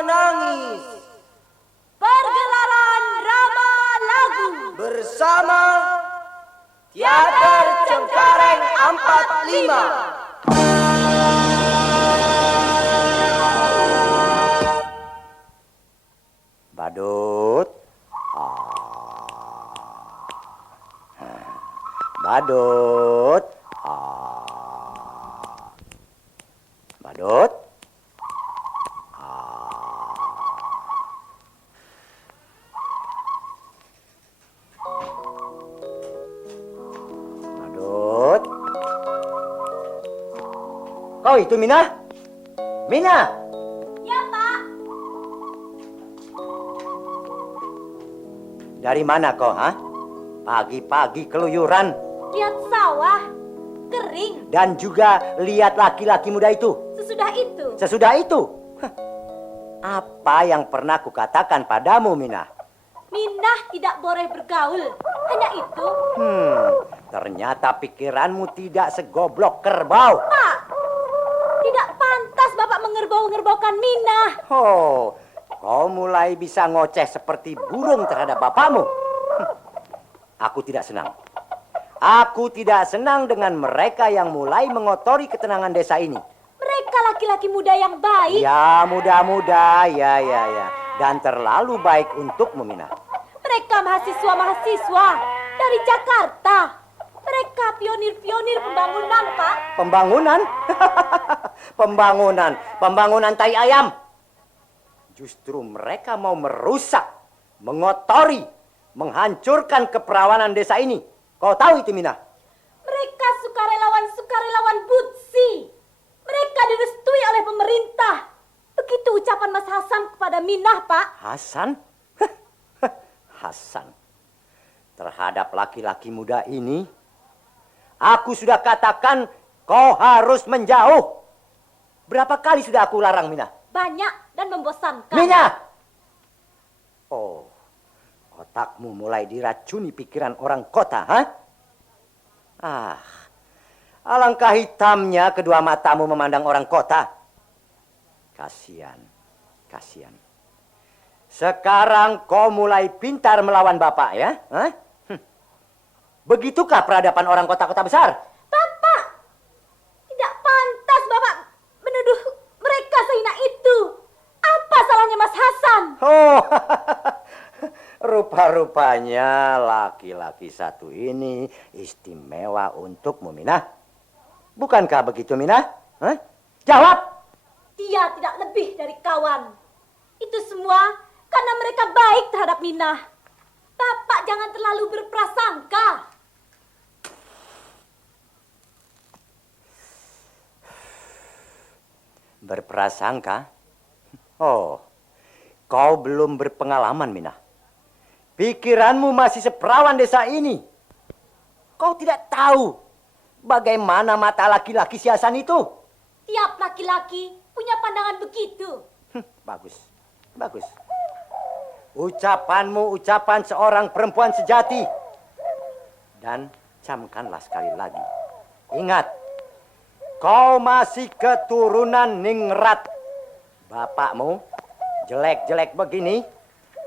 menangis. Pergelaran drama lagu Bersama Teater Cengkareng 45. Badut. Badut. Badut. Badut. Kau itu Mina? Mina. Ya, Pak. Dari mana kau, ha? Pagi-pagi keluyuran. Lihat sawah kering. Dan juga lihat laki-laki muda itu. Sesudah itu, Sesudah itu. Hah. Apa yang pernah kukatakan padamu, Mina? Minah tidak boleh bergaul. Hanya itu. Ternyata pikiranmu tidak segoblok kerbau. Pak, tidak pantas Bapak mengerbau-ngerbaukan Minah. Oh, kau mulai bisa ngoceh seperti burung terhadap bapakmu. Aku tidak senang. Aku tidak senang dengan mereka yang mulai mengotori ketenangan desa ini. Mereka laki-laki muda yang baik. Ya, muda-muda, ya. Dan terlalu baik untukmu, Mina. Mereka mahasiswa-mahasiswa dari Jakarta. Mereka pionir-pionir pembangunan, Pak. Pembangunan? Pembangunan tai ayam. Justru mereka mau merusak, mengotori, menghancurkan keperawanan desa ini. Kau tahu itu, Mina? Mereka sukarelawan Butsi. Mereka direstui oleh pemerintah. Begitu ucapan Mas Hasan kepada Minah, Pak. Hasan? Hasan. Terhadap laki-laki muda ini, aku sudah katakan kau harus menjauh. Berapa kali sudah aku larang, Mina? Banyak dan membosankan. Mina! Oh, otakmu mulai diracuni pikiran orang kota, ha? Alangkah hitamnya kedua matamu memandang orang kota. Kasihan. Sekarang kau mulai pintar melawan Bapak, ya? Hah? Begitukah peradaban orang kota-kota besar? Bapak, tidak pantas Bapak menuduh mereka sehina itu. Apa salahnya Mas Hasan? Oh, rupa-rupanya laki-laki satu ini istimewa untukmu, Mina. Bukankah begitu, Mina? Hah? Jawab! Dia tidak lebih dari kawan. Itu semua karena mereka baik terhadap Minah. Bapak jangan terlalu berprasangka. Berprasangka? Oh, kau belum berpengalaman, Mina. Pikiranmu masih seperawan desa ini. Kau tidak tahu bagaimana mata laki-laki si Hasan itu. Tiap laki-laki punya pandangan begitu. Bagus. Ucapanmu ucapan seorang perempuan sejati. Dan camkanlah sekali lagi. Ingat, kau masih keturunan Ningrat. Bapakmu jelek-jelek begini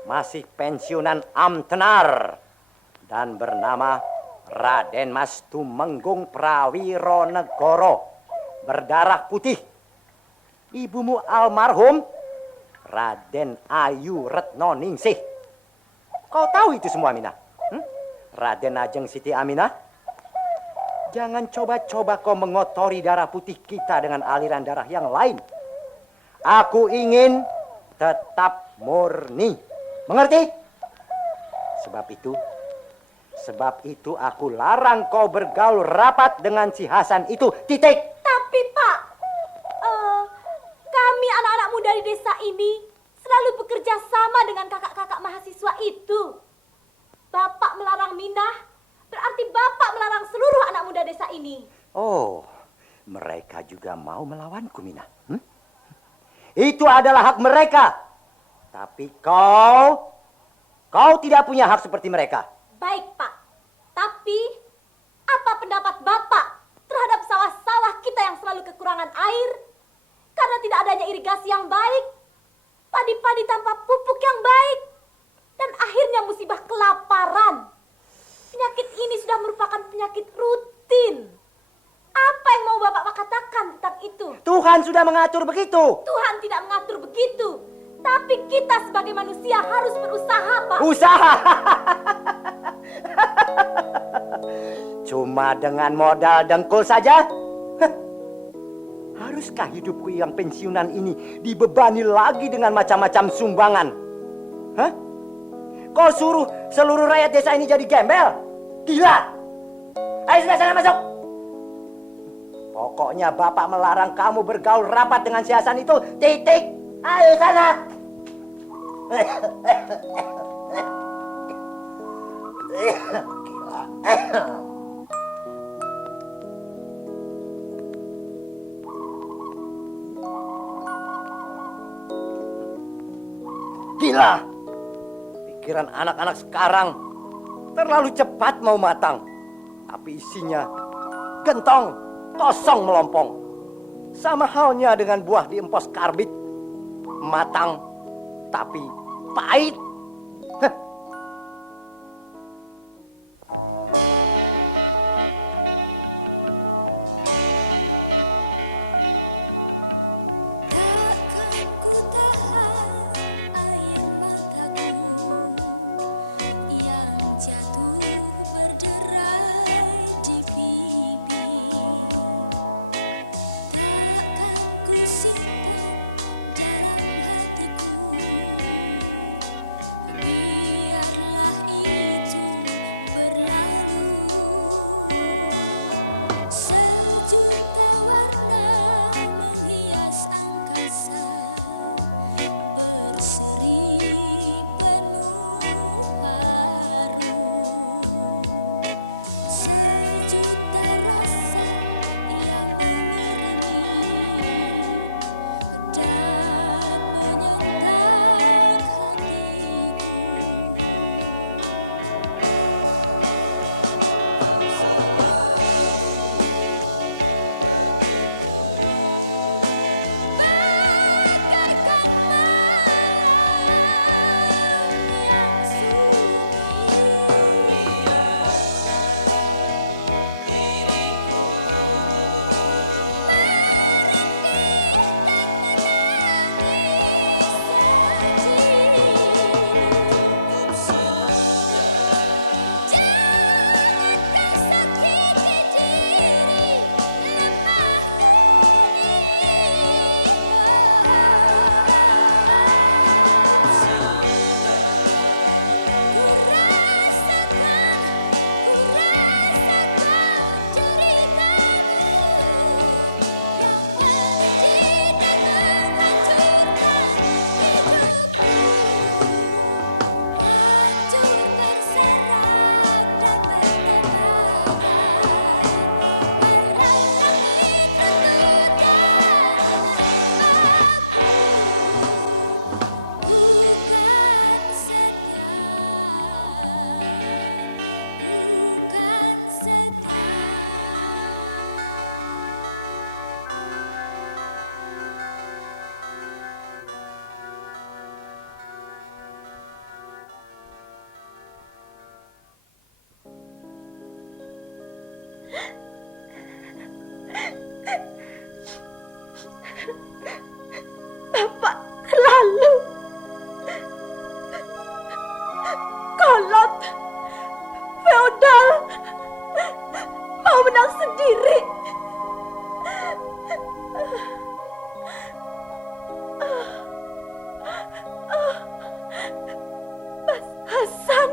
masih pensiunan Amtenar dan bernama Raden Mas Tumenggung Prawironegoro, berdarah putih. Ibumu almarhum Raden Ayu Retno Ningsih. Kau tahu itu semua, Mina? Raden Ajeng Siti Aminah. Jangan coba-coba kau mengotori darah putih kita dengan aliran darah yang lain. Aku ingin tetap murni. Mengerti? Sebab itu aku larang kau bergaul rapat dengan si Hasan itu. Titik. Tapi Pak, kami anak-anak muda di desa ini selalu bekerja sama dengan kakak-kakak mahasiswa itu. Bapak melarang Minah, berarti Bapak melarang seluruh anak muda desa ini. Oh, mereka juga mau melawanku, Mina. Itu adalah hak mereka. Tapi kau tidak punya hak seperti mereka. Baik, Pak. Tapi, apa pendapat Bapak terhadap sawah-sawah kita yang selalu kekurangan air? Karena tidak adanya irigasi yang baik. padi-padi tanpa pupuk yang baik. Dan akhirnya musibah kelaparan. Penyakit ini sudah merupakan penyakit rutin. Apa yang mau Bapak katakan tentang itu? Tuhan sudah mengatur begitu. Tuhan tidak mengatur begitu. Tapi kita sebagai manusia harus berusaha, Pak. Usaha. Cuma dengan modal dengkul saja? Hah. Haruskah hidupku yang pensiunan ini dibebani lagi dengan macam-macam sumbangan? Hah? Kau suruh seluruh rakyat desa ini jadi gembel? Gila! Ayo sudah sana masuk! Pokoknya Bapak melarang kamu bergaul rapat dengan si Hasan itu. Titik! Ayo sana! Gila! Pikiran anak-anak sekarang terlalu cepat mau matang. Tapi isinya gentong, kosong melompong. Sama halnya dengan buah di empos karbit. Matang, tapi pahit. Bapak terlalu kolot, feodal, mau menang sendiri. Mas Hasan,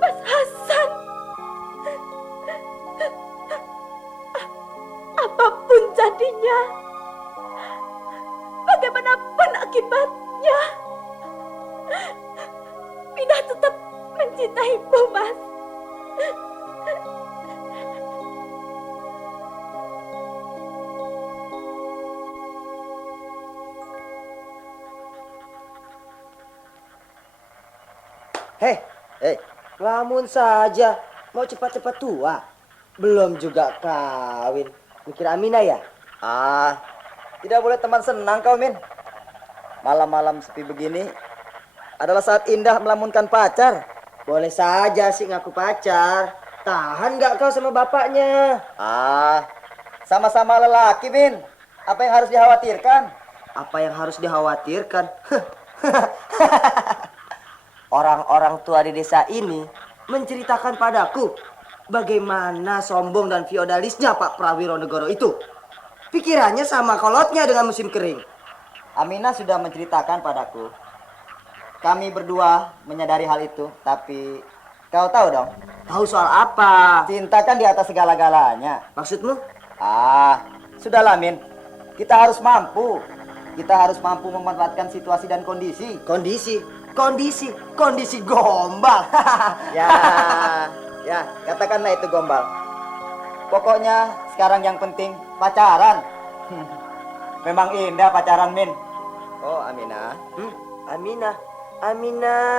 Mas Hasan, apapun jadinya, bagaimanapun akibatnya, Mina tetap mencintaimu, Mas. Hei, ngelamun saja. Mau cepat-cepat tua. Belum juga kawin. Mikir Aminah ya? Ah, Tidak boleh teman senang kau, Min. Malam-malam sepi begini adalah saat indah melamunkan pacar. Boleh saja sih ngaku pacar. Tahan nggak kau sama bapaknya? Ah, sama-sama lelaki, Min. Apa yang harus dikhawatirkan? Apa yang harus dikhawatirkan? Orang-orang tua di desa ini menceritakan padaku bagaimana sombong dan feodalisnya Pak Prawironegoro itu. Pikirannya sama kolotnya dengan musim kering. Aminah sudah menceritakan padaku. Kami berdua menyadari hal itu, tapi kau tahu dong, Tahu soal apa? cinta kan di atas segala-galanya. Maksudmu? Ah, sudahlah, Min. Kita harus mampu. Kita harus mampu memanfaatkan situasi dan kondisi. Kondisi gombal. Ya, katakanlah itu gombal. Pokoknya sekarang yang penting pacaran. Memang indah pacaran, Min. Oh, Aminah. Aminah.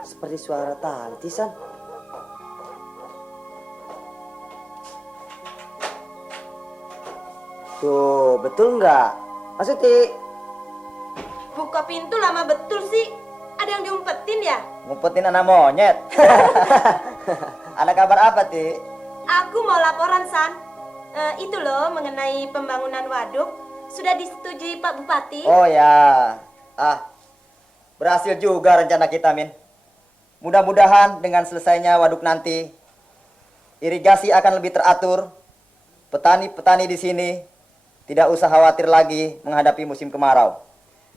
Seperti suara tantisan. Tuh, betul nggak? Mas Uti. Buka pintu lama betul sih. Ada yang diumpetin ya? Ngumpetin anak monyet. Ada kabar apa, Ti? Aku mau laporan, San. Itu loh mengenai pembangunan waduk. Sudah disetujui Pak Bupati. Oh ya. Berhasil juga rencana kita, Min. Mudah-mudahan dengan selesainya waduk nanti, irigasi akan lebih teratur. Petani-petani di sini tidak usah khawatir lagi menghadapi musim kemarau.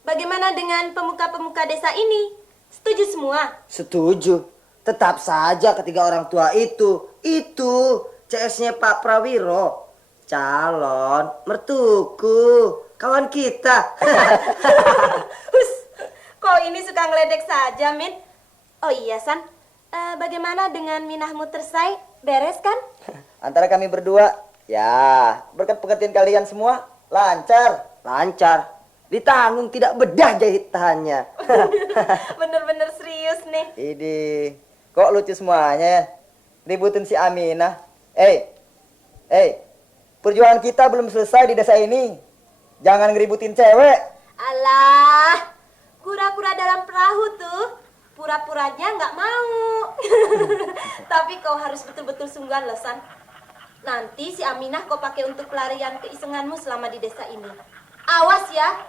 Bagaimana dengan pemuka-pemuka desa ini? Setuju semua? Setuju. Tetap saja ketiga orang tua itu CS-nya Pak Prawiro. Calon mertuku, kawan kita. Hus, kok ini suka ngeledek saja, Min? Oh iya, San. Bagaimana dengan Minahmu Tersai? Beres kan? Antara kami berdua, ya berkat pengertian kalian semua, lancar. Ditanggung tidak bedah jahitannya. Bener-bener serius nih. Idi, kok lucu semuanya ya? Ributin si Aminah. Perjuangan kita belum selesai di desa ini. Jangan ngeributin cewek. Alah, kura-kura dalam perahu tuh Pura-puranya nggak mau. Tapi kau harus betul-betul sungguhan loh, San. Nanti si Aminah kau pakai untuk pelarian keisenganmu selama di desa ini. Awas ya,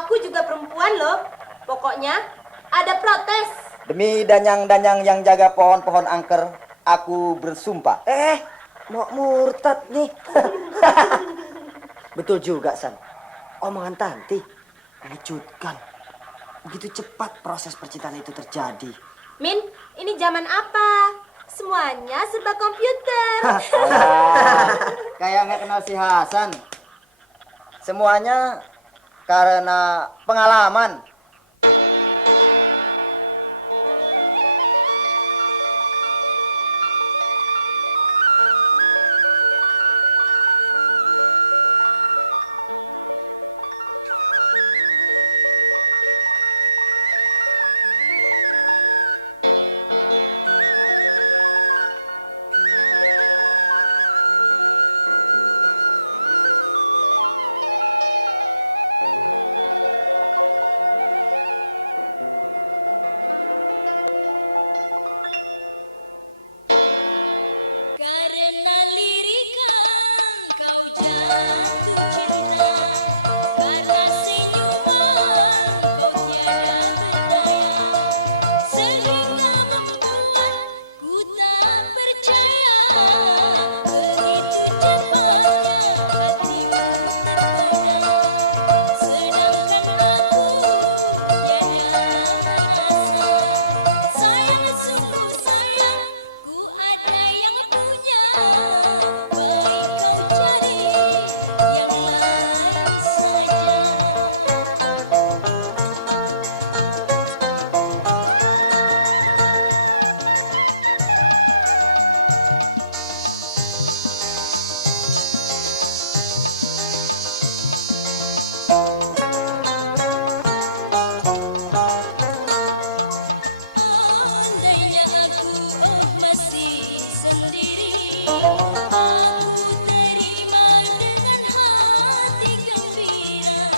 aku juga perempuan loh. Pokoknya ada protes. Demi danyang-danyang yang jaga pohon-pohon angker, aku bersumpah. Mau murtad nih. Betul juga, San. Omongan Tanti mengejutkan. Begitu cepat proses percintaan itu terjadi. Min, ini zaman apa? Semuanya serba komputer. Kayak nggak kenal si Hasan. Semuanya karena pengalaman. Karena lirikan kau jatuh cinta, karena senyuman kau tiada berdaya, sehingga membuat ku tak percaya begitu cepatnya hatimu terpedaya. Sedangkan aku tiada merasa sayang, sungguh sayang, ku ada yang punya. Baik kau cari yang lain saja. Andainya aku masih sendiri, aku terima dengan hati gembira.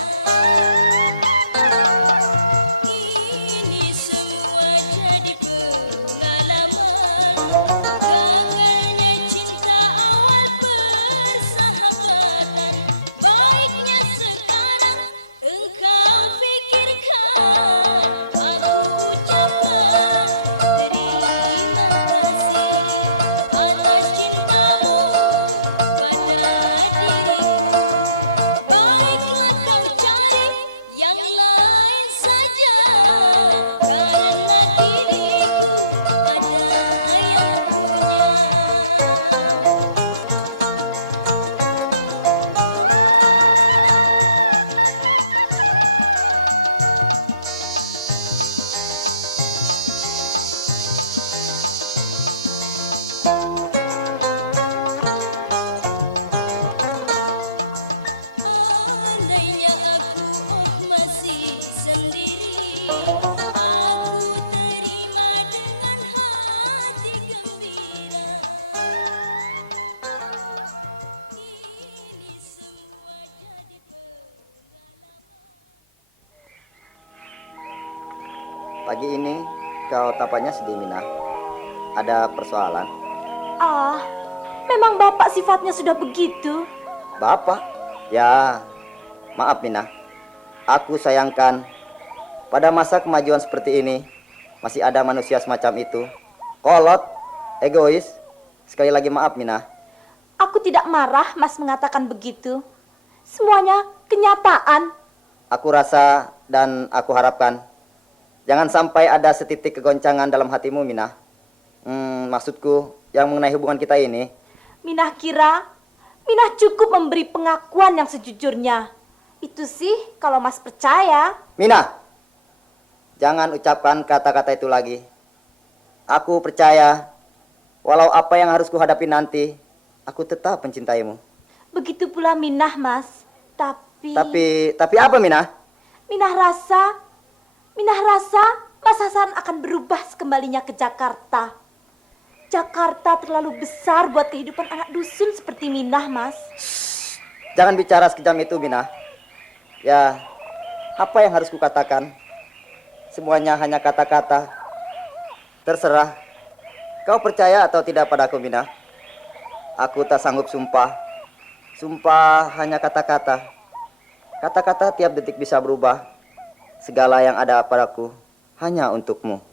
Ini semua jadi pengalaman, gagalnya cinta awal persahabatan. Baiknya sekarang engkau pikirkan, aku ucapkan terima kasih atas cintamu pada diriku. Baiklah kau cari yang lain saja, karena diriku ada yang punya. Andainya aku masih sendiri, aku terima dengan hati gembira. Ini semua jadi Pagi ini kau tampaknya sedih, Mina. Ada persoalan? Ah, memang bapak sifatnya sudah begitu. Bapak? Ya, maaf Mina. Aku sayangkan pada masa kemajuan seperti ini masih ada manusia semacam itu. Kolot, egois. Sekali lagi maaf Mina. Aku tidak marah Mas mengatakan begitu. Semuanya kenyataan. Aku rasa dan aku harapkan jangan sampai ada setitik kegoncangan dalam hatimu Mina. Maksudku yang mengenai hubungan kita ini. Minah kira Minah cukup memberi pengakuan yang sejujurnya. Itu sih kalau Mas percaya. Mina, jangan ucapkan kata-kata itu lagi. Aku percaya, walau apa yang harus kuhadapi nanti, aku tetap mencintaimu. Begitu pula Minah, Mas. Tapi Tapi apa Mina? Minah rasa Mas Hasan akan berubah sekembalinya ke Jakarta. Jakarta terlalu besar buat kehidupan anak dusun seperti Minah, Mas. Jangan bicara sekejam itu Mina. Ya, apa yang harus kukatakan? Semuanya hanya kata-kata Terserah. Kau percaya atau tidak padaku, Mina? Aku tak sanggup sumpah. Sumpah hanya kata-kata. Kata-kata tiap detik bisa berubah. Segala yang ada padaku hanya untukmu.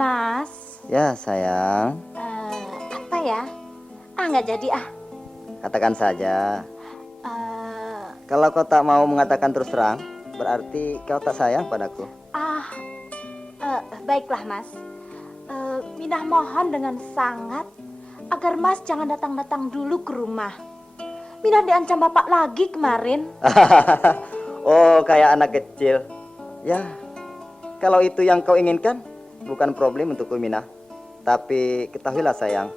Mas, Ya, sayang. apa ya? Nggak jadi ah. Katakan saja. Eh, Kalau kau tak mau mengatakan terus terang, berarti kau tak sayang padaku. Baiklah Mas. Minah mohon dengan sangat agar Mas jangan datang-datang dulu ke rumah. Minah diancam bapak lagi kemarin. Oh, kayak anak kecil. Ya, kalau itu yang kau inginkan, bukan problem untukku, Mina. Tapi ketahuilah sayang,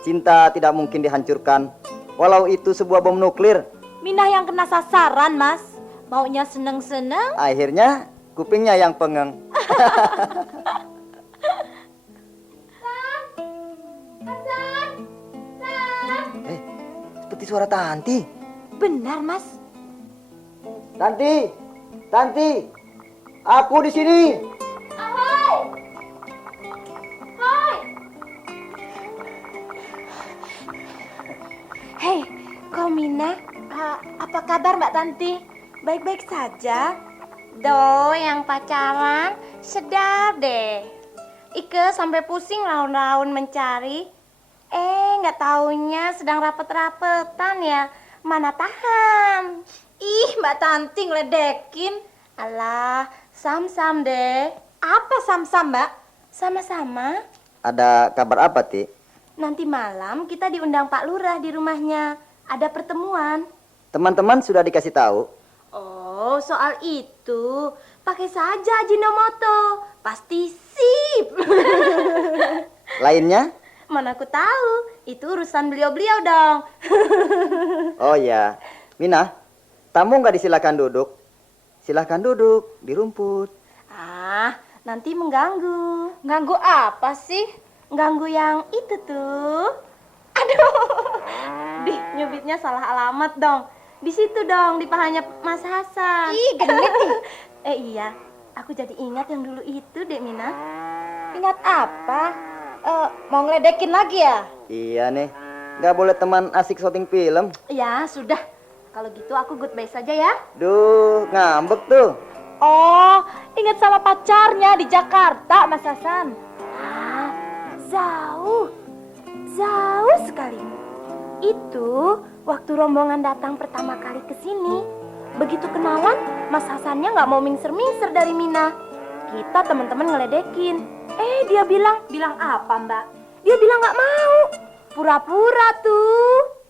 cinta tidak mungkin dihancurkan, walau itu sebuah bom nuklir. Minah yang kena sasaran Mas. Maunya seneng-seneng. Akhirnya kupingnya yang pengeng. Seperti suara Tanti. Benar Mas. Tanti, Tanti, aku di sini. Ahoy! Hai! Hei, kau Mina? Apa kabar Mbak Tanti? Baik-baik saja. Do yang pacaran sedap deh. Ike sampai pusing raun-raun mencari. Nggak taunya sedang rapet-rapetan ya. Mana tahan. Ih, Mbak Tanti ngeledekin. Alah, sam-sam deh. Apa sam-sam, Mbak? Sama-sama. Ada kabar apa, Ti? Nanti malam kita diundang Pak Lurah di rumahnya. Ada pertemuan. Teman-teman sudah dikasih tahu. Oh, soal itu pakai saja Ajinomoto. Pasti sip. Lainnya? Mana aku tahu. Itu urusan beliau-beliau dong. Oh ya, Mina, tamu nggak disilakan duduk. Silakan duduk di rumput. Nanti mengganggu. Ganggu apa sih? Ganggu yang itu tuh. Aduh. Dih, nyubitnya salah alamat dong. Di situ dong, di pahanya Mas Hasan. Ih, genit ih. Iya, aku jadi ingat yang dulu itu, Dek Mina. Ingat apa? Mau ngeledekin lagi ya? Iya nih, nggak boleh teman asik syuting film. Ya, sudah. Kalau gitu aku goodbye saja ya. Duh, ngambek tuh. Oh, ingat sama pacarnya di Jakarta, Mas Hasan. Ah, jauh. Jauh sekali. Itu waktu rombongan datang pertama kali ke sini. Begitu kenalan, Mas Hasannya nggak mau mingser-mingser dari Mina. Kita teman-teman ngeledekin. Dia bilang apa, Mbak? Dia bilang nggak mau. Pura-pura tuh.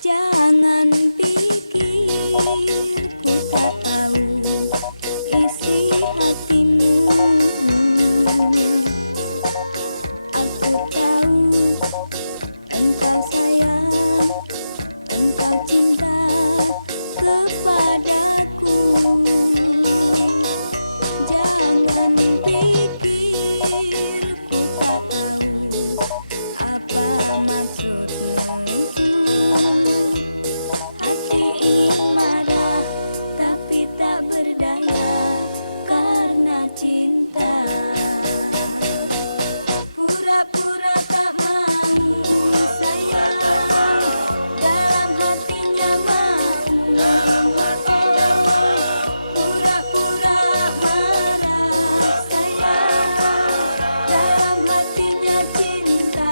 Jangan pikir ku tak tahu isi hatimu. Aku tahu engkau sayang, engkau cinta kepadaku. Jangan pikir ku tak tahu apa maksudmu. Hati ingin marah tapi tak berdaya karena cinta. Pura-pura tak mau sayang, dalam hatinya mau. Pura-pura marah sayang, dalam hatinya cinta.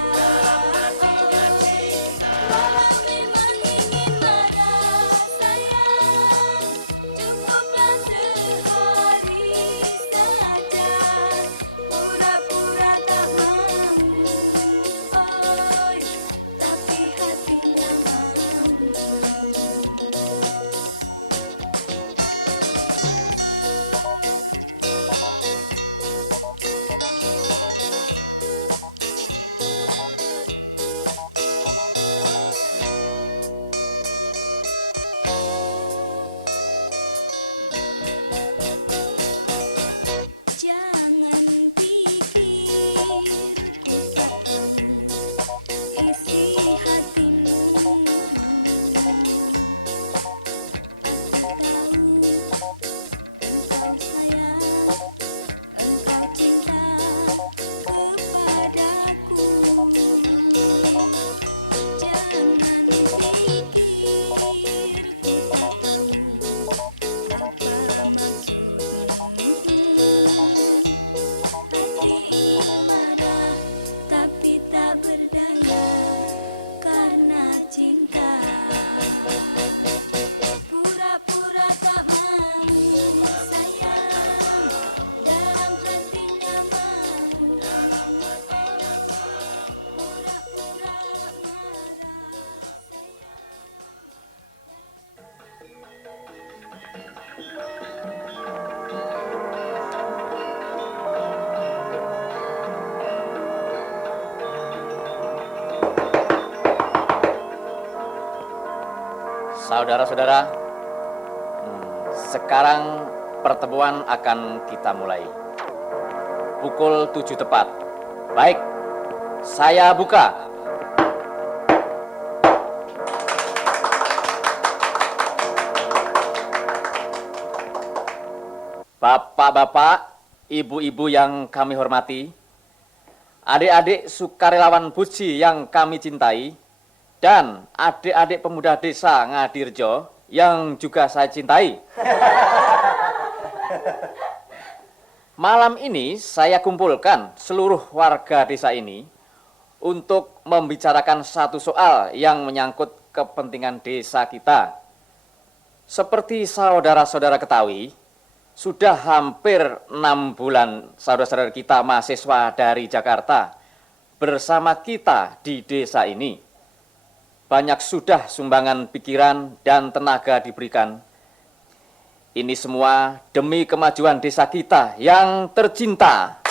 Walau memang ingin marah sayang, cukuplah sehari saja. Pura-pura tak mau, oi, tapi hatinya Jangan pikir ku tak tahu isi hatimu. Aku tahu engkau sayang, engkau cinta kepadaku. Jangan pikir ku tak tahu apa maksudmu. Hati ingin marah tapi tak berdaya karena cinta. Pura-pura tak mau sayang, dalam hatinya mau. Pura-pura marah. Saudara-saudara, sekarang pertemuan akan kita mulai. Pukul 7 tepat. Baik, saya buka. Bapak-bapak, ibu-ibu yang kami hormati, adik-adik sukarelawan Puji yang kami cintai, dan adik-adik pemuda desa Ngadirjo yang juga saya cintai. Malam ini saya kumpulkan seluruh warga desa ini untuk membicarakan satu soal yang menyangkut kepentingan desa kita. Seperti saudara-saudara ketahui, sudah hampir 6 bulan saudara-saudara kita mahasiswa dari Jakarta bersama kita di desa ini. Banyak sudah sumbangan pikiran dan tenaga diberikan. Ini semua demi kemajuan desa kita yang tercinta.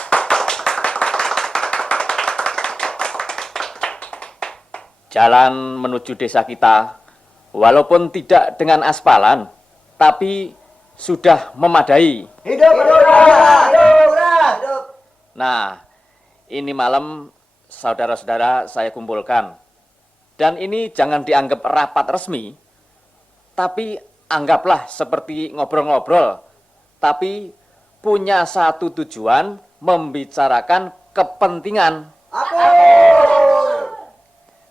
Jalan menuju desa kita, walaupun tidak dengan aspalan, tapi sudah memadai. Hidup hidup. Nah, ini malam saudara-saudara saya kumpulkan Dan ini jangan dianggap rapat resmi, tapi anggaplah seperti ngobrol-ngobrol, tapi punya satu tujuan, membicarakan kepentingan.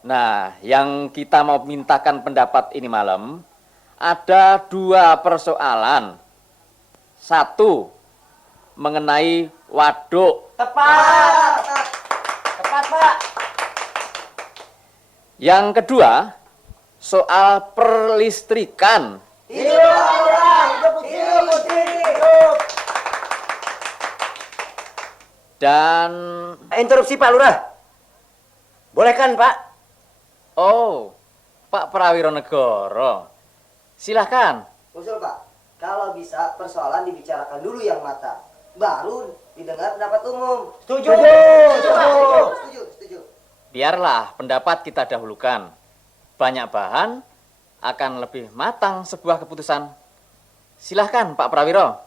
Nah, yang kita mau mintakan pendapat ini malam, ada 2 persoalan. 1, mengenai waduk. Tepat, Pak. Yang kedua, soal perlistrikan. Dan, Interupsi Pak Lurah. Boleh kan Pak? oh, Pak Prawironegoro, silahkan. Usul Pak, kalau bisa persoalan dibicarakan dulu yang matang, baru didengar pendapat umum. Setuju. Setuju. Biarlah pendapat kita dahulukan. Banyak bahan akan lebih matang sebuah keputusan. Silahkan Pak Prawiro.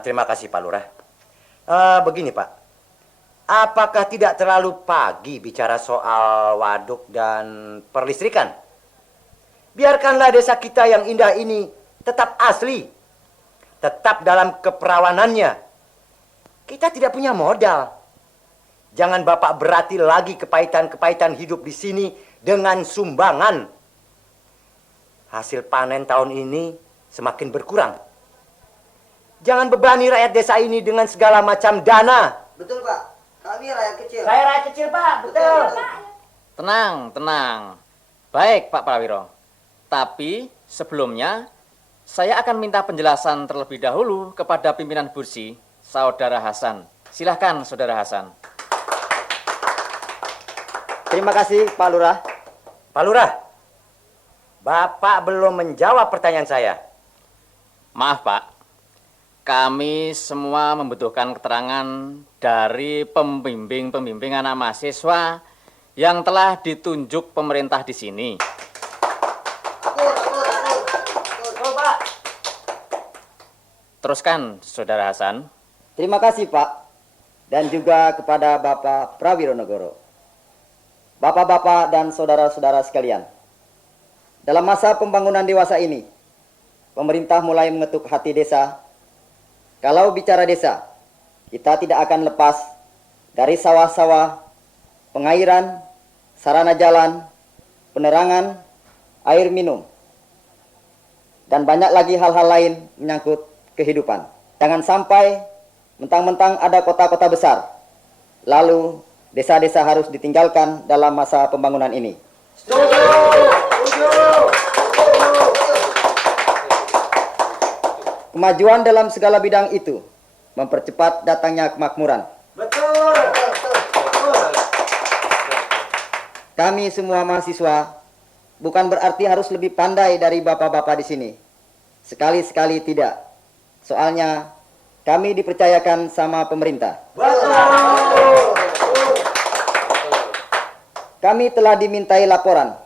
Terima kasih Pak Lurah. Begini Pak. Apakah tidak terlalu pagi bicara soal waduk dan perlistrikan? Biarkanlah desa kita yang indah ini tetap asli. Tetap dalam keperawanannya. Kita tidak punya modal. Jangan Bapak berarti lagi kepahitan-kepahitan hidup di sini dengan sumbangan. Hasil panen tahun ini semakin berkurang. Jangan bebani rakyat desa ini dengan segala macam dana. Betul Pak, kami rakyat kecil. Saya rakyat kecil Pak, betul. Tenang. Baik Pak Prawiro. Tapi sebelumnya saya akan minta penjelasan terlebih dahulu kepada pimpinan Bursi, Saudara Hasan. Silahkan Saudara Hasan. Terima kasih Pak Lurah. Pak Lurah, Bapak belum menjawab pertanyaan saya. Maaf Pak, kami semua membutuhkan keterangan dari pembimbing anak mahasiswa yang telah ditunjuk pemerintah di sini. Teruskan, Saudara Hasan. Terima kasih Pak. Dan juga kepada Bapak Prawironegoro. Bapak-bapak dan saudara-saudara sekalian. Dalam masa pembangunan dewasa ini, pemerintah mulai mengetuk hati desa. Kalau bicara desa, kita tidak akan lepas dari sawah-sawah, pengairan, sarana jalan, penerangan, air minum, dan banyak lagi hal-hal lain menyangkut kehidupan. Jangan sampai mentang-mentang ada kota-kota besar, lalu desa-desa harus ditinggalkan dalam masa pembangunan ini. Kemajuan dalam segala bidang itu mempercepat datangnya kemakmuran. Kami semua mahasiswa bukan berarti harus lebih pandai dari bapak-bapak di sini. Sekali-sekali tidak. Soalnya kami dipercayakan sama pemerintah. Kami telah dimintai laporan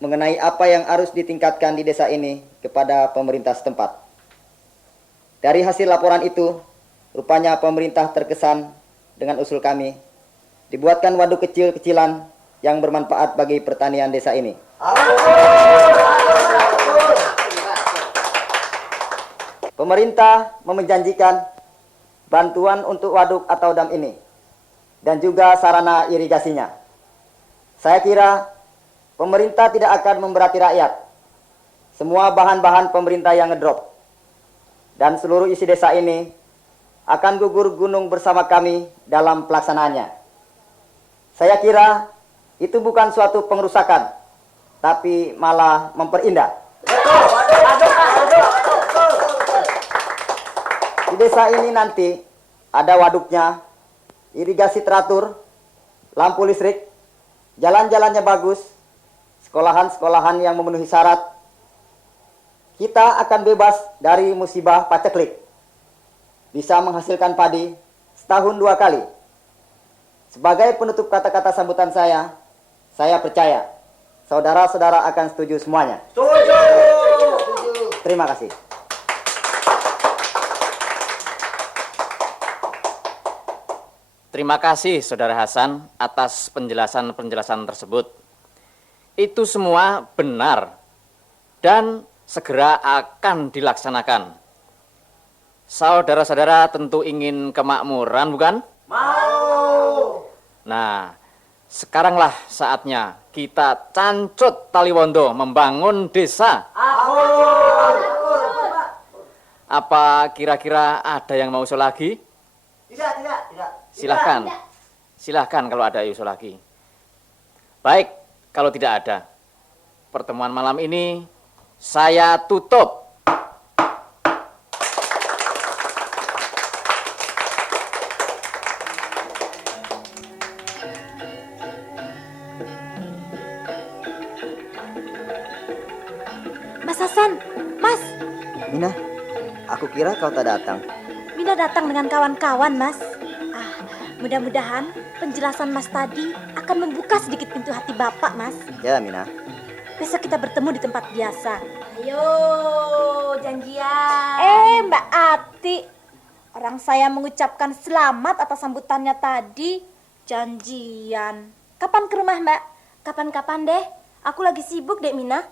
mengenai apa yang harus ditingkatkan di desa ini kepada pemerintah setempat. Dari hasil laporan itu, rupanya pemerintah terkesan dengan usul kami, dibuatkan waduk kecil-kecilan yang bermanfaat bagi pertanian desa ini. Pemerintah menjanjikan bantuan untuk waduk atau dam ini, dan juga sarana irigasinya. Saya kira pemerintah tidak akan memberati rakyat. Semua bahan-bahan pemerintah yang ngedrop. Dan seluruh isi desa ini akan gugur gunung bersama kami dalam pelaksanaannya. Saya kira itu bukan suatu pengerusakan, tapi malah memperindah. Di desa ini nanti ada waduknya, irigasi teratur, lampu listrik, jalan-jalannya bagus, sekolahan-sekolahan yang memenuhi syarat. Kita akan bebas dari musibah paceklik. Bisa menghasilkan padi setahun 2 kali. Sebagai penutup kata-kata sambutan saya percaya saudara-saudara akan setuju semuanya. Setuju. Terima kasih. Terima kasih Saudara Hasan atas penjelasan-penjelasan tersebut. itu semua benar dan segera akan dilaksanakan. Saudara-saudara tentu ingin kemakmuran, bukan? Mau. Nah, sekaranglah saatnya kita cancut Taliwondo membangun desa. Apa kira-kira ada yang mau usul lagi? Tidak. Silahkan. Silahkan kalau ada usul lagi. Baik, kalau tidak ada, pertemuan malam ini saya tutup. Mas Hasan, Mas, Mina, aku kira kau tak datang. Mina datang dengan kawan-kawan, Mas. Mudah-mudahan penjelasan Mas tadi akan membuka sedikit pintu hati Bapak, Mas. Ya, Mina. Besok kita bertemu di tempat biasa. Ayo, janjian. Mbak Ati, orang saya mengucapkan selamat atas sambutannya tadi. Janjian. Kapan ke rumah, Mbak? Kapan-kapan deh. Aku lagi sibuk, Dek Mina.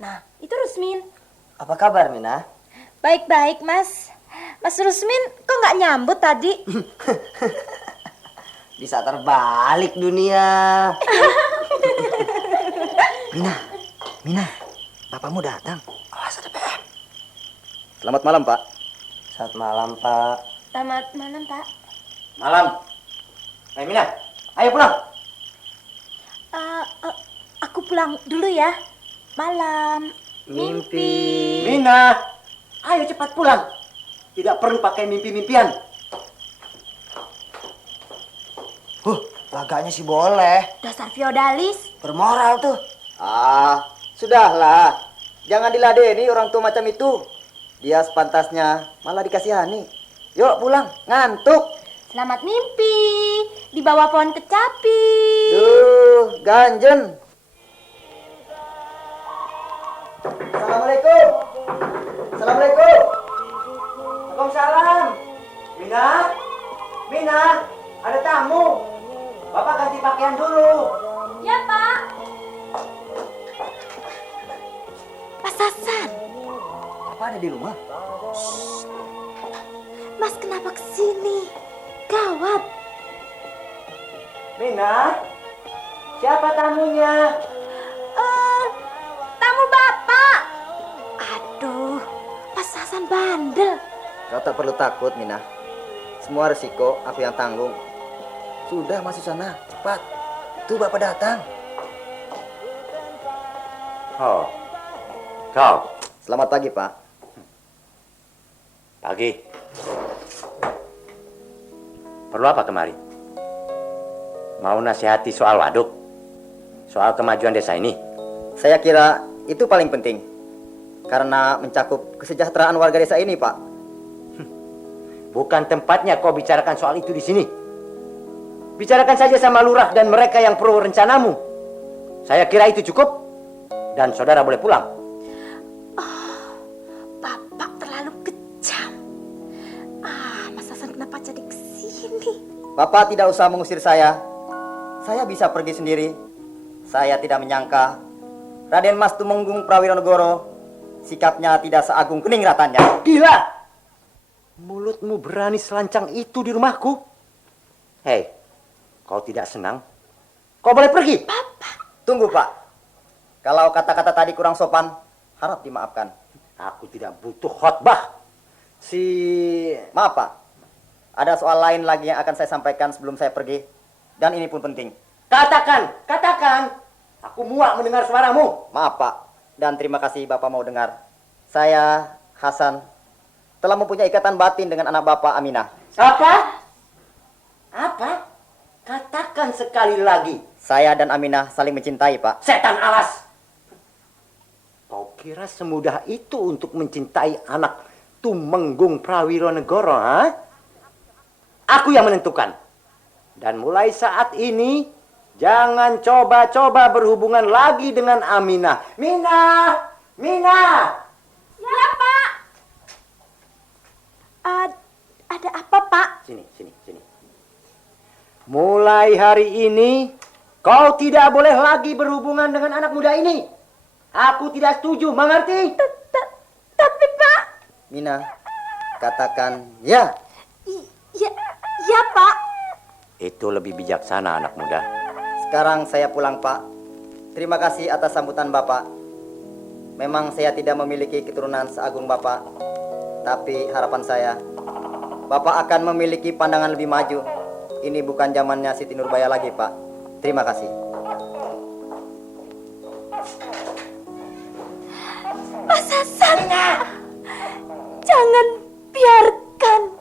Nah, itu Rusmin. Apa kabar, Mina? Baik-baik, Mas. Mas Rusmin, kok nggak nyambut tadi? Bisa terbalik dunia. Mina, bapakmu datang. Awas ada PM. Selamat malam, Pak. Selamat malam, Pak. Selamat malam, Pak. Malam. Mina, ayo pulang. Aku pulang dulu ya. Malam. Mimpi. Mina, ayo cepat pulang. Tidak perlu pakai mimpi-mimpian. Laganya sih boleh. Dasar feodalis. Bermoral tuh. Sudahlah. Jangan diladeni orang tua macam itu. Dia sepantasnya malah dikasihani. Yuk pulang, ngantuk. Selamat mimpi. Di bawah pohon kecapi. Duh, ganjen. Assalamualaikum. Assalamualaikum. Waalaikumsalam. Mina, ada tamu. Bapak ganti pakaian dulu. Ya, Pak. Mas Hasan, Apa ada di rumah? Mas kenapa kesini? Gawat. Mina, siapa tamunya? Tamu Bapak. Aduh, Mas Hasan bandel. Kau tak perlu takut, Mina. Semua resiko aku yang tanggung. Sudah, masuk sana, cepat. Tuh Bapak datang. Oh, kau. Selamat pagi, Pak. Pagi. Perlu apa kemari? Mau nasihati soal waduk? Soal kemajuan desa ini? Saya kira itu paling penting. Karena mencakup kesejahteraan warga desa ini, Pak. Bukan tempatnya kau bicarakan soal itu di sini. Bicarakan saja sama lurah dan mereka yang pro rencanamu. Saya kira itu cukup. Dan saudara boleh pulang. Bapak terlalu kejam. Mas Hasan kenapa jadi kesini? Bapak tidak usah mengusir saya. Saya bisa pergi sendiri. Saya tidak menyangka Raden Mas Tumenggung Prawironegoro sikapnya tidak seagung kening ratanya. Gila! Mulutmu berani selancang itu di rumahku? Hei, kau tidak senang? Kau boleh pergi. Tunggu, Pak. Kalau kata-kata tadi kurang sopan, harap dimaafkan. Aku tidak butuh khotbah. Maaf, Pak. Ada soal lain lagi yang akan saya sampaikan sebelum saya pergi. Dan ini pun penting. Katakan. Aku muak mendengar suaramu. Maaf, Pak. Dan terima kasih Bapak mau dengar. Saya, Hasan, telah mempunyai ikatan batin dengan anak Bapak, Aminah. Apa? Katakan sekali lagi. Saya dan Aminah saling mencintai, Pak. Setan alas. Kau kira semudah itu untuk mencintai anak Tumenggung Prawironegoro, ha? Aku yang menentukan. Dan mulai saat ini, jangan coba-coba berhubungan lagi dengan Aminah. Mina! Ya, Pak. Ada apa, Pak? Sini. Mulai hari ini, Kau tidak boleh lagi berhubungan dengan anak muda ini. Aku tidak setuju, mengerti? Tapi Pak, Mina, katakan ya. ya Pak. Itu lebih bijaksana, anak muda. Sekarang saya pulang, Pak. Terima kasih atas sambutan Bapak. Memang saya tidak memiliki keturunan seagung Bapak, tapi harapan saya, Bapak akan memiliki pandangan lebih maju. Ini bukan zamannya Siti Nurbaya lagi, Pak. Terima kasih. Mas Hasan, jangan biarkan.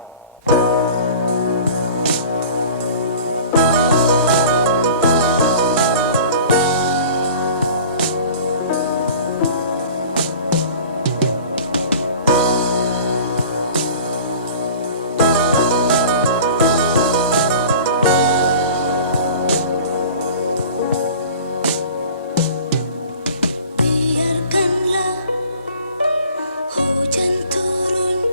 Biarkanlah hujan turun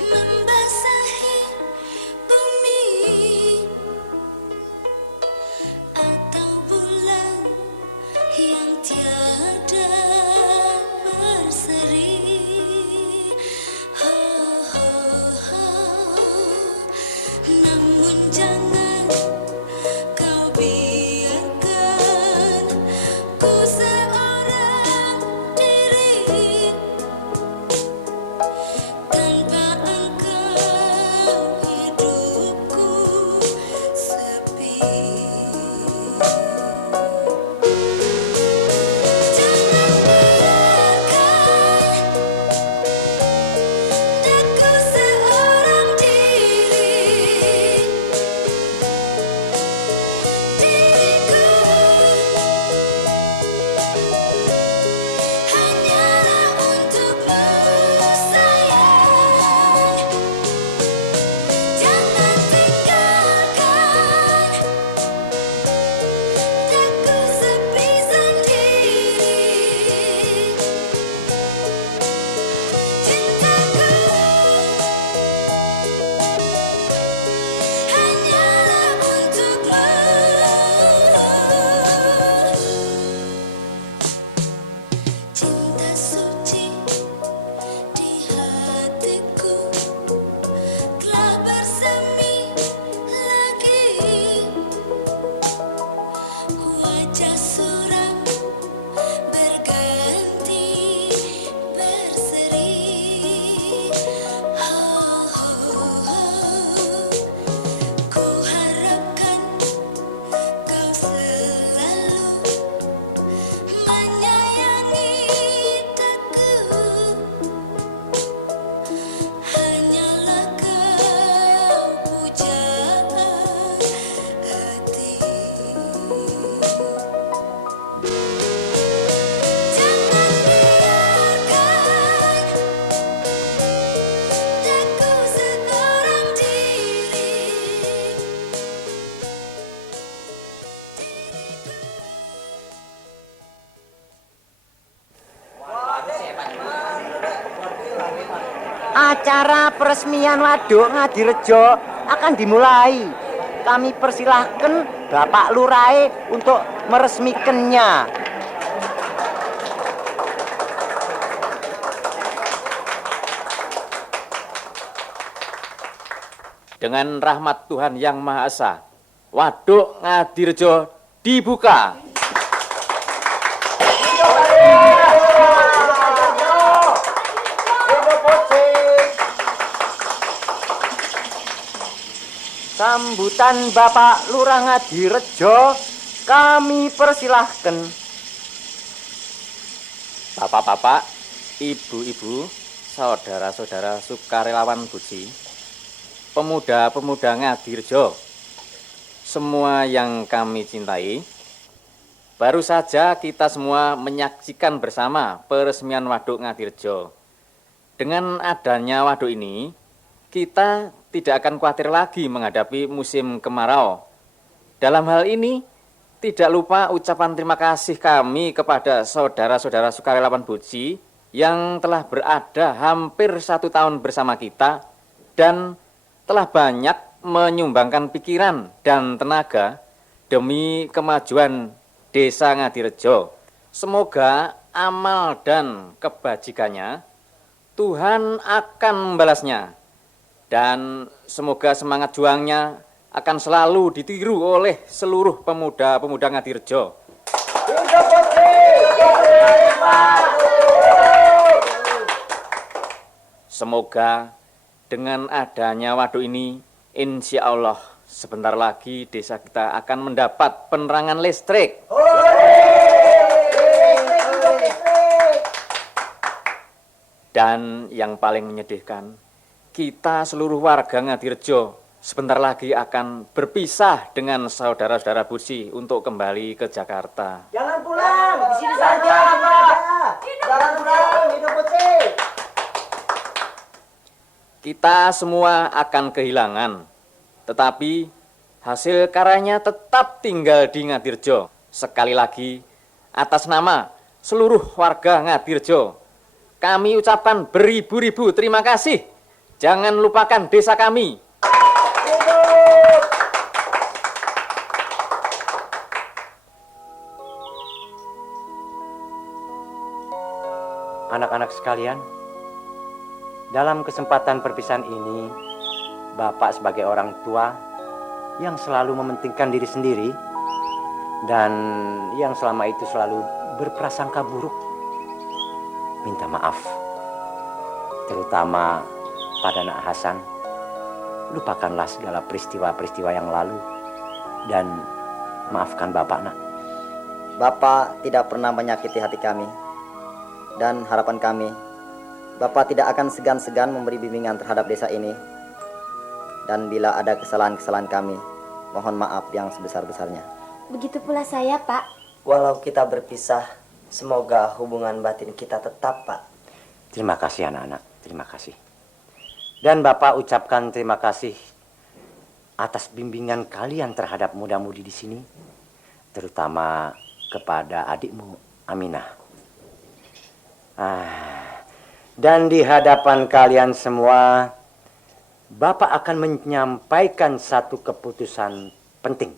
membasahi bumi, atau bulan yang tiada berseri. Ho, ho, ho. Namun jangan kau biarkan ku seorang diri. Tanpa engkau hidupku sepi. Jangan biarkan aku seorang diri. Diriku hanyalah untukmu, sayang. Jangan tinggalkan aku sepi sendiri. Cintaku hanyalah untukmu. Cinta suci di hatiku telah bersemi lagi. Wajah suram berganti berseri. Ho, ho, ho. Ku harapkan kau selalu menyayangi daku. Hanyalah kau pujaan hati. Jangan biarkan aku seorang diri. Acara peresmian Waduk Ngadirejo akan dimulai. Kami persilahkan Bapak Lurae untuk meresmikannya. Dengan rahmat Tuhan Yang Maha Esa, Waduk Ngadirejo dibuka. Sambutan Bapak Lurah Ngadirejo kami persilahkan. Bapak-bapak, ibu-ibu, saudara-saudara sukarelawan Buci, pemuda-pemuda Ngadirejo, semua yang kami cintai, baru saja kita semua menyaksikan bersama peresmian Waduk Ngadirejo. Dengan adanya waduk ini, kita tidak akan khawatir lagi menghadapi musim kemarau. Dalam hal ini, tidak lupa ucapan terima kasih kami kepada saudara-saudara sukarelawan Buci yang telah berada hampir 1 tahun bersama kita dan telah banyak menyumbangkan pikiran dan tenaga demi kemajuan Desa Ngadirejo. Semoga amal dan kebajikannya Tuhan akan membalasnya. Dan semoga semangat juangnya akan selalu ditiru oleh seluruh pemuda-pemuda Ngadirejo. Semoga dengan adanya waduk ini, insya Allah sebentar lagi desa kita akan mendapat penerangan listrik. Dan yang paling menyedihkan, kita seluruh warga Ngadirejo sebentar lagi akan berpisah dengan saudara-saudara Busi untuk kembali ke Jakarta. Jangan pulang, di sini saja. Jangan pulang, hidup putih. Kita semua akan kehilangan, tetapi hasil karyanya tetap tinggal di Ngadirejo. Sekali lagi, atas nama seluruh warga Ngadirejo, kami ucapkan beribu-ribu terima kasih. Jangan lupakan desa kami. Anak-anak sekalian, dalam kesempatan perpisahan ini, Bapak sebagai orang tua yang selalu mementingkan diri sendiri dan yang selama itu selalu berprasangka buruk, minta maaf. Terutama pada Nak Hasan, lupakanlah segala peristiwa-peristiwa yang lalu dan maafkan Bapak, Nak. Bapak tidak pernah menyakiti hati kami. Dan harapan kami, Bapak tidak akan segan-segan memberi bimbingan terhadap desa ini. Dan bila ada kesalahan-kesalahan kami, mohon maaf yang sebesar-besarnya. Begitu pula saya, Pak. Walau kita berpisah, semoga hubungan batin kita tetap, Pak. Terima kasih anak-anak, terima kasih. Dan Bapak ucapkan terima kasih atas bimbingan kalian terhadap muda-mudi di sini, terutama kepada adikmu Aminah. Dan di hadapan kalian semua, Bapak akan menyampaikan satu keputusan penting.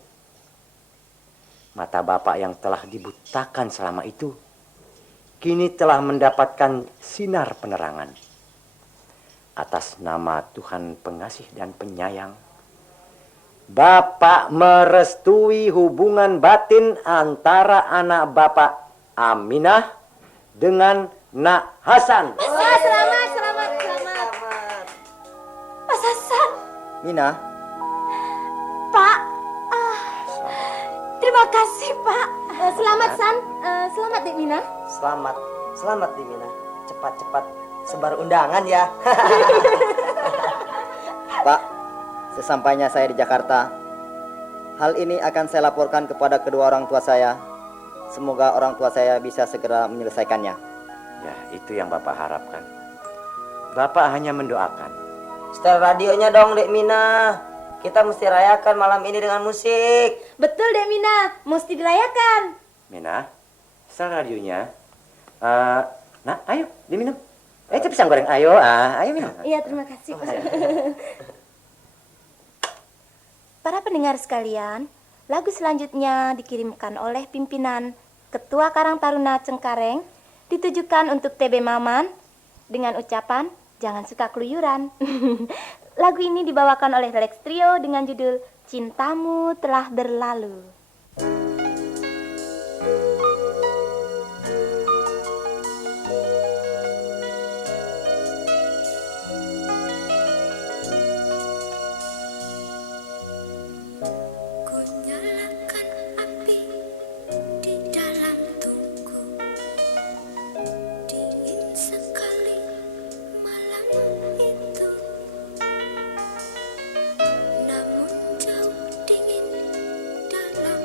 Mata Bapak yang telah dibutakan selama itu, kini telah mendapatkan sinar penerangan. Atas nama Tuhan pengasih dan penyayang, Bapak merestui hubungan batin antara anak Bapak Aminah dengan Nak Hasan. Selamat. Mas Hasan. Mina, Pak. Terima kasih, Pak. Selamat, San. Selamat, Dek Mina. Selamat Dimina. Cepat-cepat sebar undangan ya. Pak, sesampainya saya di Jakarta, hal ini akan saya laporkan kepada kedua orang tua saya. Semoga orang tua saya bisa segera menyelesaikannya. Ya, itu yang Bapak harapkan. Bapak hanya mendoakan. Setel radionya dong, Dek Mina. Kita mesti rayakan malam ini dengan musik. Betul, Dek Mina. Mesti dirayakan. Mina, setel radionya. Nak, ayo diminum. Itu pisang goreng, ayo. Ayo minum. Iya, terima kasih, Pak. Para pendengar sekalian, lagu selanjutnya dikirimkan oleh pimpinan Ketua Karang Taruna Cengkareng, ditujukan untuk TB Maman dengan ucapan jangan suka keluyuran. Lagu ini dibawakan oleh Lex Trio dengan judul Cintamu Telah Berlalu. Ku nyalakan api di dalam tungku. Dingin sekali malam itu. Namun jauh dingin dalam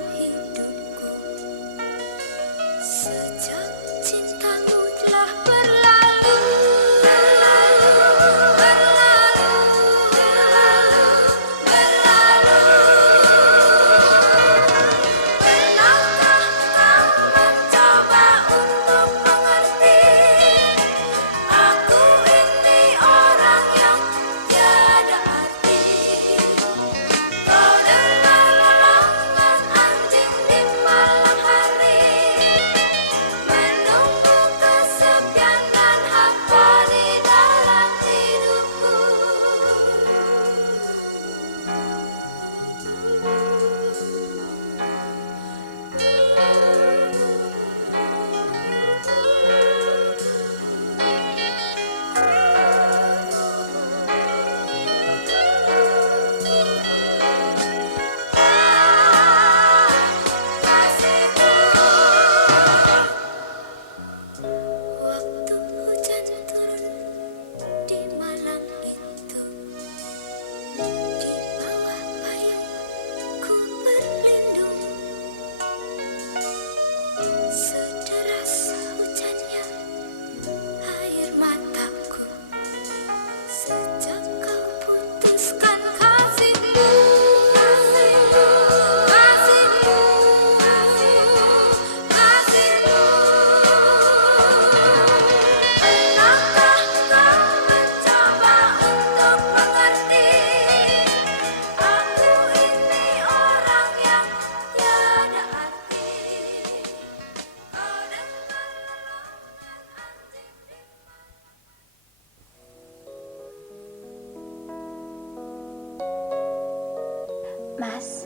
Mas,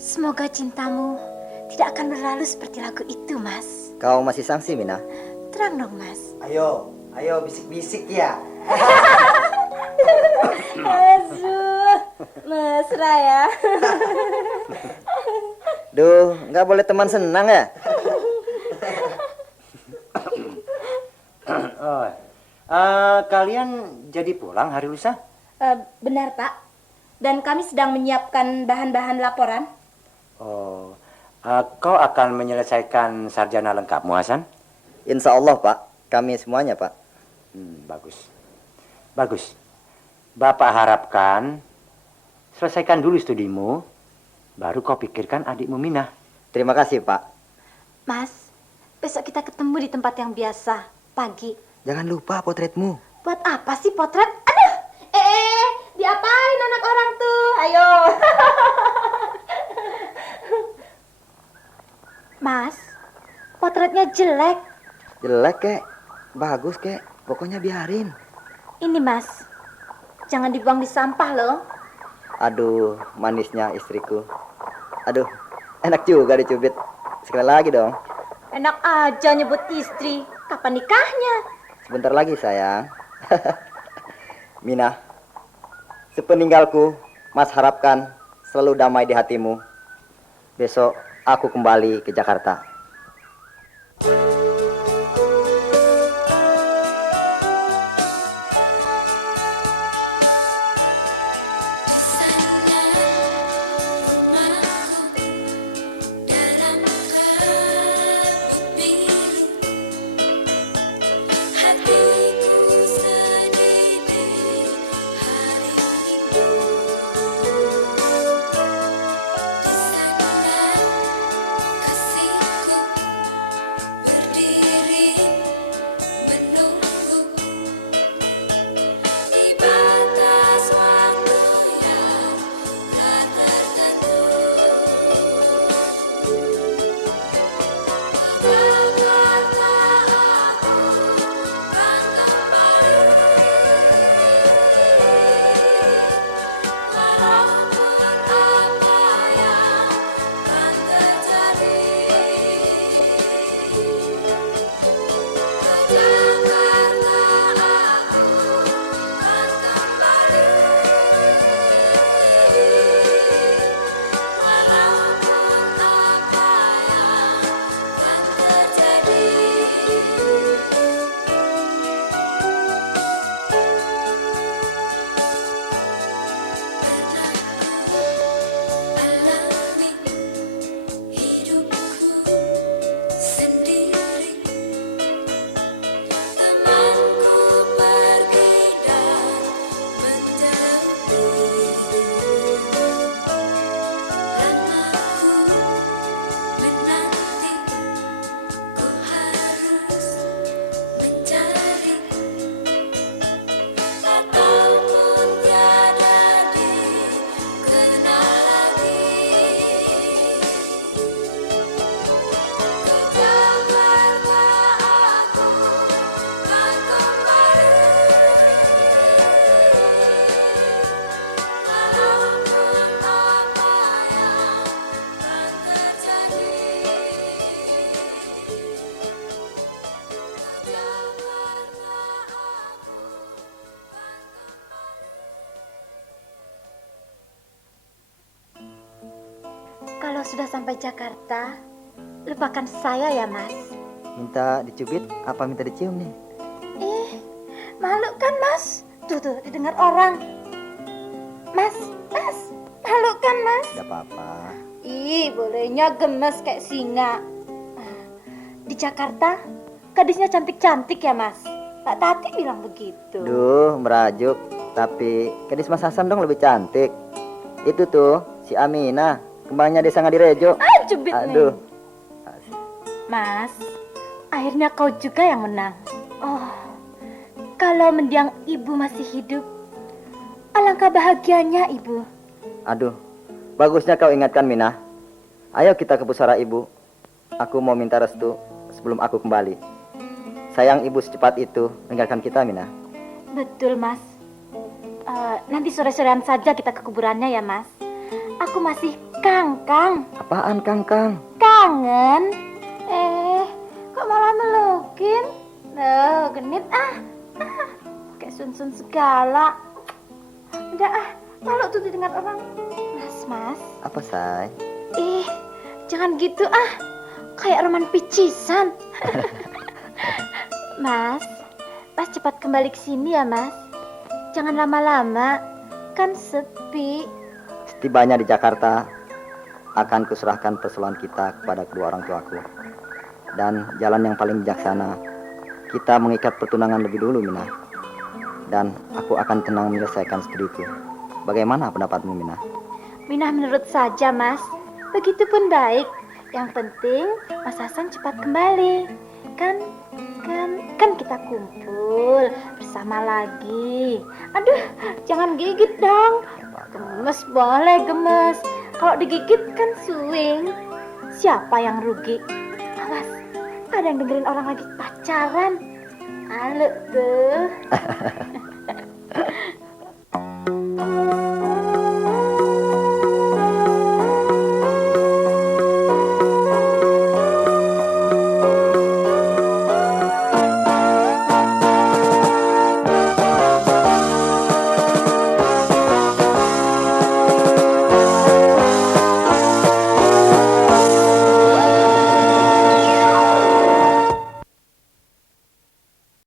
semoga cintamu tidak akan berlalu seperti lagu itu, Mas. Kau masih sangsi, Mina? Terang dong, Mas. Ayo bisik-bisik ya. Aduh, mesra ya. Duh, nggak boleh teman senang ya? Oh, kalian jadi pulang hari lusa? Benar, Pak. Dan kami sedang menyiapkan bahan-bahan laporan. Oh, kau akan menyelesaikan sarjana lengkapmu, Hasan? Insya Allah, Pak. Kami semuanya, Pak. Bagus. Bagus. Bapak harapkan selesaikan dulu studimu, baru kau pikirkan adikmu Minah. Terima kasih, Pak. Mas, besok kita ketemu di tempat yang biasa, pagi. Jangan lupa potretmu. Buat apa sih potret? Aduh! Diapain anak orang tuh? Ayo. Mas, potretnya jelek. Jelek, kek. Bagus, kek. Pokoknya biarin. Ini, Mas. Jangan dibuang di sampah loh. Aduh, manisnya istriku. Aduh, enak juga dicubit. Sekali lagi dong. Enak aja nyebut istri. Kapan nikahnya? Sebentar lagi, sayang. Mina, sepeninggalku, Mas harapkan selalu damai di hatimu. Besok aku kembali ke Jakarta. Dalam kabut biru, hatiku sedih di hari Minggu. Di sana kasihku berdiri menunggu di batas waktu yang tak tertentu. Jakarta aku kan kembali, walaupun apa yang kan terjadi. Ke Jakarta aku kan kembali, walaupun apa yang kan terjadi. Alami hidupku sendiri, temanku pergi dan menjauhi, dan aku menanti. Ku harus mencari, ataupun tiada dikenal lagi. Ke Jakarta aku kan kembali, walaupun apa yang kan terjadi. Ke Jakarta aku kan Kalau sudah sampai Jakarta, lupakan saya ya, Mas. Minta dicubit apa minta dicium nih? Malu kan, Mas? Tuh, didengar orang. Mas, malu kan, Mas? Gak apa-apa. Ih, bolehnya gemes kayak singa. Di Jakarta, gadisnya cantik-cantik ya, Mas? Pak Tati bilang begitu. Duh, merajuk. Tapi gadis Mas Hasan dong lebih cantik. Itu tuh, si Aminah, kembangnya desa Ngadirejo. Cubit Aduh. nih. Mas, akhirnya kau juga yang menang. Oh, kalau mendiang ibu masih hidup, alangkah bahagianya ibu. Aduh, bagusnya kau ingatkan, Mina. Ayo kita ke pusara ibu. Aku mau minta restu sebelum aku kembali. Sayang ibu secepat itu meninggalkan kita, Mina. Betul, Mas. Nanti sore-sorean saja kita ke kuburannya ya, Mas. aku masih kangkang. Apaan Kang? Kangen? Kok malah melukin? Loh, genit pakai sun-sun segala. Udah malu tuh didengar orang. Mas. Apa say? Jangan gitu kayak roman picisan. Mas cepat kembali ke sini ya Mas. Jangan lama-lama, kan sepi. Setibanya di Jakarta, akan kuserahkan persoalan kita kepada kedua orang tuaku. Dan jalan yang paling bijaksana, kita mengikat pertunangan lebih dulu, Mina. Dan aku akan tenang menyelesaikan studiku. Bagaimana pendapatmu, Mina? Minah menurut saja Mas. Begitupun baik. Yang penting Mas Hasan cepat kembali. Kan kita kumpul bersama lagi. Aduh, jangan gigit dong. Gemes boleh gemes. Kalau digigit kan swing. Siapa yang rugi? Awas, ada yang dengerin orang lagi pacaran. Halo tuh.